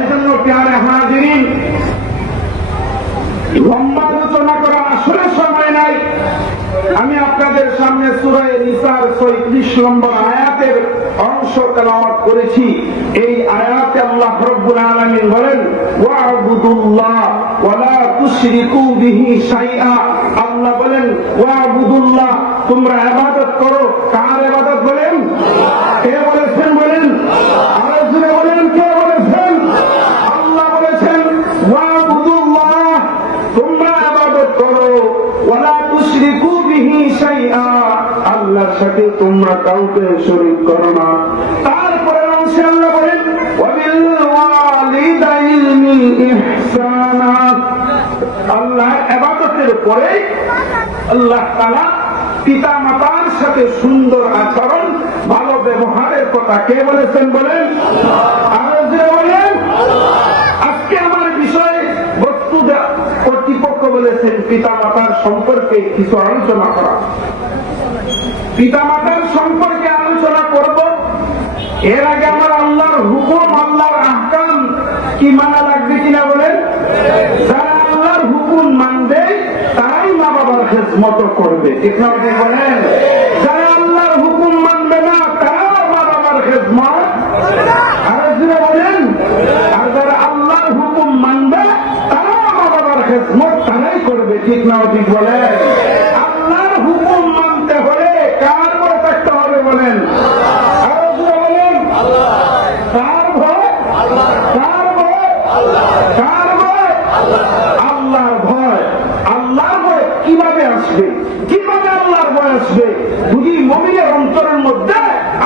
এজন্য প্যারে হাজিরিন, লম্বা আলোচনা করা আসলে সময় নাই। আমি আপনাদের সামনে সূরা নিসার ৩৬ নম্বর আয়াতের অংশ তেলাওয়াত করেছি। এই আয়াতে আল্লাহ রাব্বুল আলামিন বলেন, ওয়া'বুদুল্লাহ ওয়া লা তুশরিকু বিহি শাইআ। আল্লাহ বলেন ওয়া'বুদুল্লাহ, তোমরা ইবাদত করো। কার ইবাদত বলেন? কে বলেছেন বলেন? আরো জোরে বলেন, কে বলেছেন? আল্লাহ বলেছেন ওয়া'বুদুল্লাহ, তোমরা ইবাদত করো। ওয়া লা তুশরিকু বিহি শাইআ, আল্লাহর সাথে তোমরা কাউকে শরীক করো না। তারপরে অংশে আল্লাহ বলেন ওয়া বিল ওয়ালিদাইনি ইহসানা। আল্লাহর ইবাদতের পরে আল্লাহ তাআলা পিতা মাতার সাথে সুন্দর আচরণ, ভালো ব্যবহারের কথা কে বলেছেন বলেন? আরো যে বলেন। আজকে আমার বিষয়ে বস্তু কর্তৃপক্ষ বলেছেন পিতা মাতার সম্পর্কে কিছু আলোচনা করা। পিতা মাতার সম্পর্কে আলোচনা করব। এর আগে আমার আল্লাহর হুকুম, আল্লাহর আহকাম কি মানা লাগবে কিনা বলেন? যারা আল্লাহর হুকুম মানবে তারাই মা বাবার খেদমত করবে, ঠিক না বলেন? যারা আল্লাহর হুকুম মানবে না তারাও মা বাবার খেদমত আরো জোরে বলেন। আর যারা আল্লাহর হুকুম মানবে তারাও মা বাবার খেদমত তারাই করবে, ঠিক না ঠিক বলেন? আল্লাহর হুকুম মানতে হলে কার ভয় থাকতে হবে বলেন? আরো জোরে বলেন। কার ভয়? কার ভয়? কার ভয়? আল্লাহর ভয়। আল্লাহর ভয় কিভাবে আসবে? কিভাবে আল্লাহর ভয় আসবে? যদি মুমিনের অন্তরের মধ্যে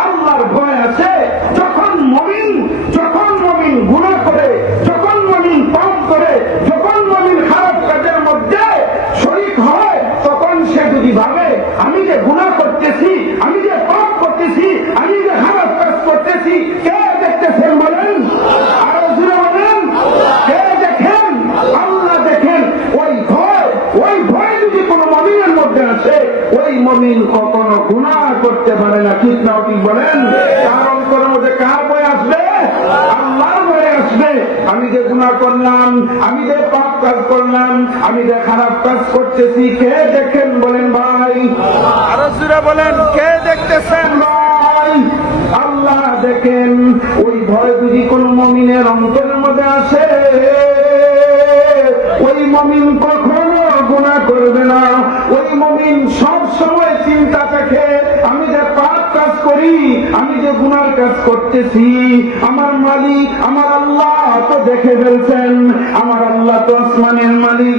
আল্লাহর ভয় আছে, যখন মুমিন গুনাহ করে, যখন মুমিন পাপ করে, যখন মুমিন খারাপ কাজের মধ্যে শরীক হয়, তখন সে যদি ভাবে আমি যে গুনাহ করতেছি, আমি যে পাপ করতেছি, আমি যে খারাপ কাজ করতেছি, কে দেখতেছেন বলেন? আরো জোরে বলেন, কে দেখেন? আল্লাহ দেখেন। ওই ভয় যদি কোনো মুমিনের মধ্যে আছে, ওই মুমিন কখনো গুনাহ করতে পারে না, ঠিক না ঠিক বলেন? কারণ কোন মধ্যে কার ভয় আসবে? আল্লাহর ভয় আসবে। আমি যে গুনাহ করলাম, আমি যে পাপ কাজ করলাম, আমি যে খারাপ কাজ করতেছি, কে দেখেন বলেন ভাই? আরো জোরে বলেন, কে দেখতেছেন ভাই? আল্লাহ দেখেন। ওই ভয় যদি কোন মুমিনের অন্তরের মধ্যে আসে, ওই মুমিন কখনো গুনাহ করবে না। ওই মুমিন সব সময় চিন্তা থাকে আমি যে পাপ কাজ করি, আমি যে গুনার কাজ করতেছি, আমার মালিক আমার আল্লাহ তো দেখে ফেলছেন। আমার আল্লাহ তো আসমানের মালিক,